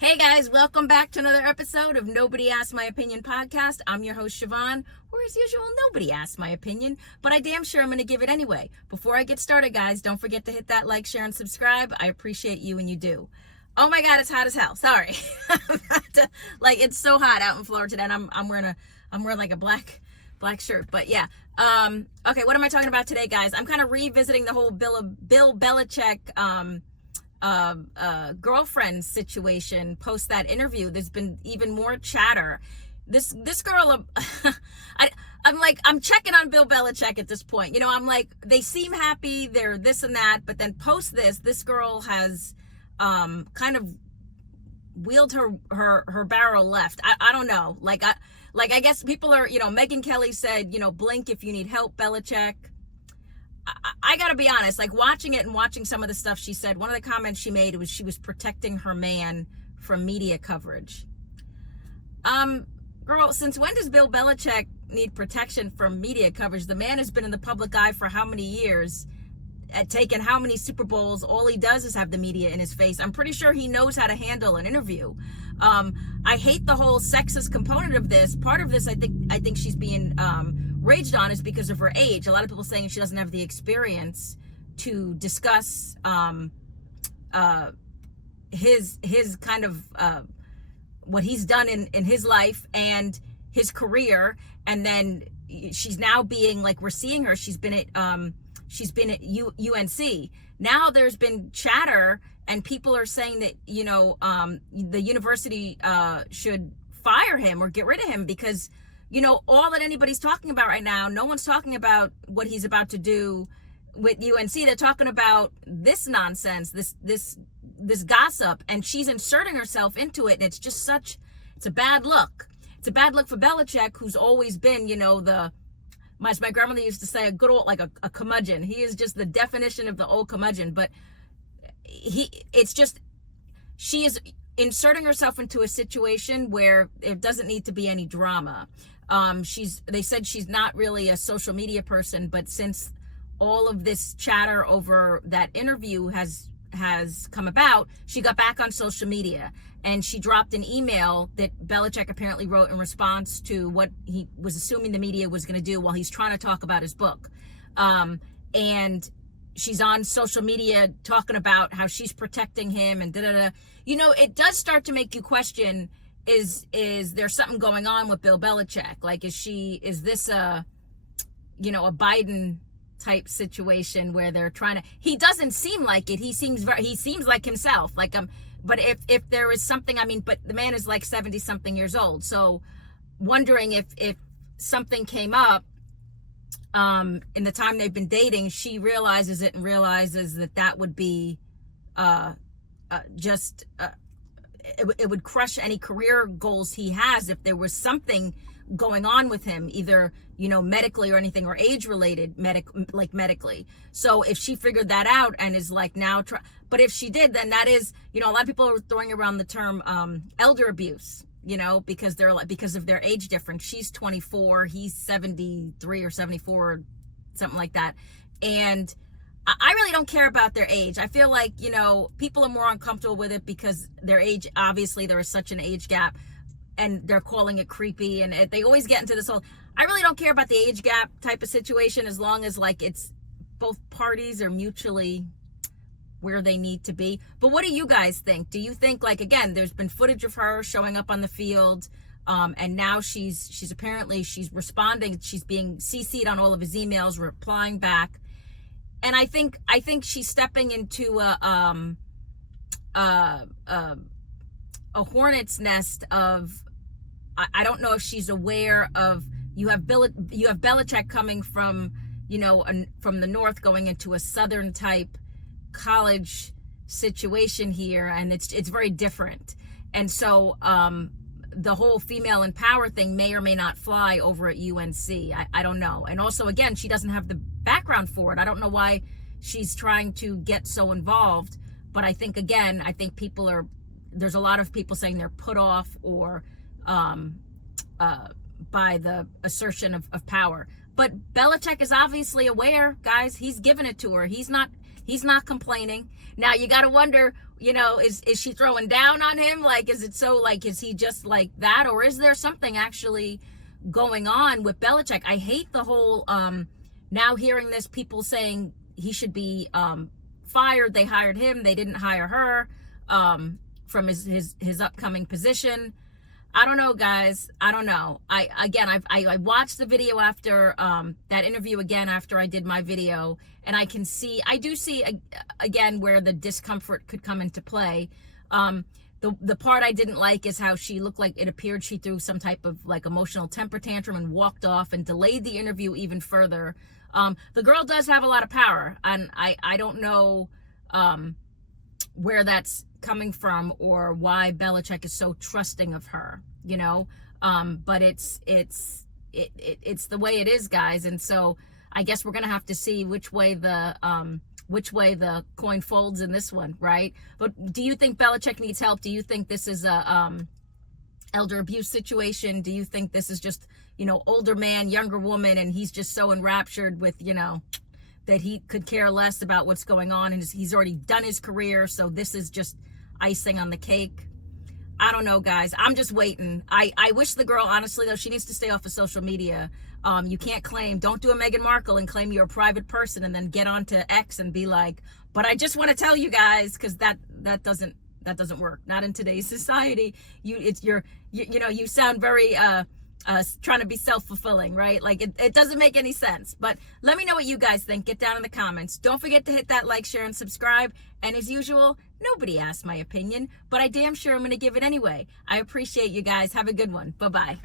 Hey guys, welcome back to another episode of Nobody Asked My Opinion podcast. I'm your host Siobhan, or as usual, nobody asked my opinion, but I damn sure I'm going to give it anyway. Before I get started, guys, don't forget to hit that like, share, and subscribe. I appreciate you when you do. Oh my God, it's hot as hell. Sorry. It's so hot out in Florida today, and I'm wearing like a black shirt. But yeah. Okay, what am I talking about today, guys? I'm kind of revisiting the whole Bill Belichick girlfriend situation post that interview. There's been even more chatter. This girl, I'm checking on Bill Belichick at this point. You know, I'm like, they seem happy, they're this and that, but then post this girl has kind of wheeled her barrel left. I don't know. I guess people are, Megyn Kelly said, blink if you need help, Belichick. I gotta be honest, like watching it and watching some of the stuff she said, one of the comments she made was she was protecting her man from media coverage. Girl, since when does Bill Belichick need protection from media coverage? The man has been in the public eye for how many years, taken how many Super Bowls? All he does is have the media in his face. I'm pretty sure he knows how to handle an interview. I hate the whole sexist component of this. Part of this, I think she's being raged on is because of her age. A lot of people saying she doesn't have the experience to discuss his kind of what he's done in his life and his career. And then she's now being like, we're seeing her. She's been at UNC. Now there's been chatter and people are saying that, the university should fire him or get rid of him because, all that anybody's talking about right now, no one's talking about what he's about to do with UNC. They're talking about this nonsense, this gossip, and she's inserting herself into it. And it's just it's a bad look. It's a bad look for Belichick, who's always been, my grandmother used to say, a good old, like a curmudgeon. He is just the definition of the old curmudgeon. But she is inserting herself into a situation where there doesn't need to be any drama. They said she's not really a social media person, but since all of this chatter over that interview has come about, she got back on social media and she dropped an email that Belichick apparently wrote in response to what he was assuming the media was going to do while he's trying to talk about his book. And she's on social media talking about how she's protecting him and da-da-da. It does start to make you question, is there something going on with Bill Belichick? Like, is this a Biden type situation where they're trying to, he doesn't seem like it. He seems like himself. But if there is something, but the man is like 70 something years old. So wondering if something came up, in the time they've been dating, she realizes it and realizes that would be, it would crush any career goals he has if there was something going on with him, either medically or anything, or age related medically. So if she figured that out and is like now but if she did, then that is, a lot of people are throwing around the term elder abuse, because of their age difference. She's 24, he's 73 or 74, something like that. And I really don't care about their age. I feel like, people are more uncomfortable with it because their age, obviously there is such an age gap and they're calling it creepy. And they always get into this whole, I really don't care about the age gap type of situation as long as it's both parties are mutually where they need to be. But what do you guys think? Do you think, again, there's been footage of her showing up on the field, and now she's responding, she's being CC'd on all of his emails, replying back. And I think she's stepping into a hornet's nest of, I don't know if she's aware of, you have Belichick coming from, from the north going into a southern type college situation here, and it's very different. And so the whole female in power thing may or may not fly over at UNC. I don't know. And also, again, she doesn't have the background for it. I don't know why she's trying to get so involved. But I think there's a lot of people saying they're put off or by the assertion of power. But Belichick is obviously aware, guys. He's given it to her. He's not He's not complaining. Now you got to wonder, you know, is she throwing down on him? Like, is it so, like, is he just like that? Or is there something actually going on with Belichick? I hate the whole, now hearing this, people saying he should be fired. They hired him. They didn't hire her from his upcoming position. I don't know, guys. I don't know. I watched the video after that interview again after I did my video, and I do see again where the discomfort could come into play. The part I didn't like is how she looked like it appeared she threw some type of like emotional temper tantrum and walked off and delayed the interview even further. The girl does have a lot of power, and I don't know where that's coming from or why Belichick is so trusting of her, you know. But it's the way it is, guys. And so I guess we're gonna have to see which way the coin folds in this one, right? But do you think Belichick needs help? Do you think this is a elder abuse situation? Do you think this is just, you know, older man, younger woman, and he's just so enraptured with, you know, that he could care less about what's going on, and he's already done his career, so this is just icing on the cake? I don't know, guys. I'm just waiting. I wish the girl, honestly, though, she needs to stay off of social media. You can't don't do a Meghan Markle and claim you're a private person and then get onto X and be like, but I just want to tell you guys, because that doesn't work. Not in today's society. You sound very trying to be self-fulfilling, right? Like it doesn't make any sense. But let me know what you guys think. Get down in the comments. Don't forget to hit that like, share, and subscribe. And as usual, nobody asked my opinion, but I damn sure I'm going to give it anyway. I appreciate you guys. Have a good one. Bye-bye.